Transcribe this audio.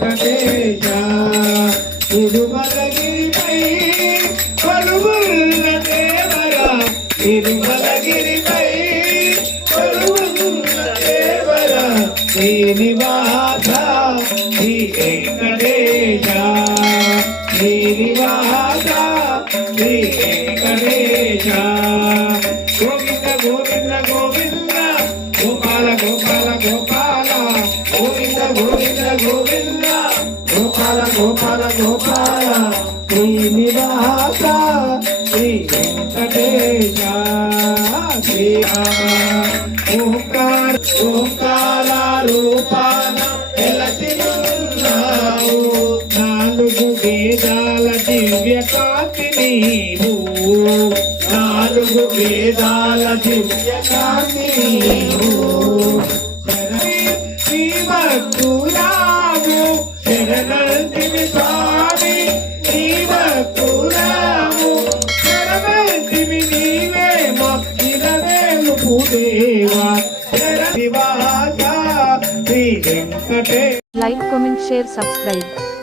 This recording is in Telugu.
వెంకటేశ తిరుమలగిరిపై కొలువున్న దేవరా తిరుమలగిరిపై కొలువున్న దేవరా శ్రీనివాస శ్రీ వెంకటేశ శ్రీనివాస శ్రీ వెంకటేశ గోవింద గోవింద గోవింద గోపాల గోపాల గోపాల గోవింద గోవింద గోవింద గోపాల గోపాల గోపాల శ్రీనివాస శ్రీ వెంకటేశ శ్రీ ఓంకార ఓంకార రూపాన వెలసియున్నావు నాలుగు వేదాల దివ్య కాంతి నీవు నాలుగు వేదాల దివ్య కాంతి నీవు శ్రీమద్గురాము శరణంతిమి స్వామి శ్రీమద్గురాము శరణంతిమి నీవే మక్కిలవేలు పూదేవా శరణివాస Shri వెంకటే Like, comment, share, subscribe.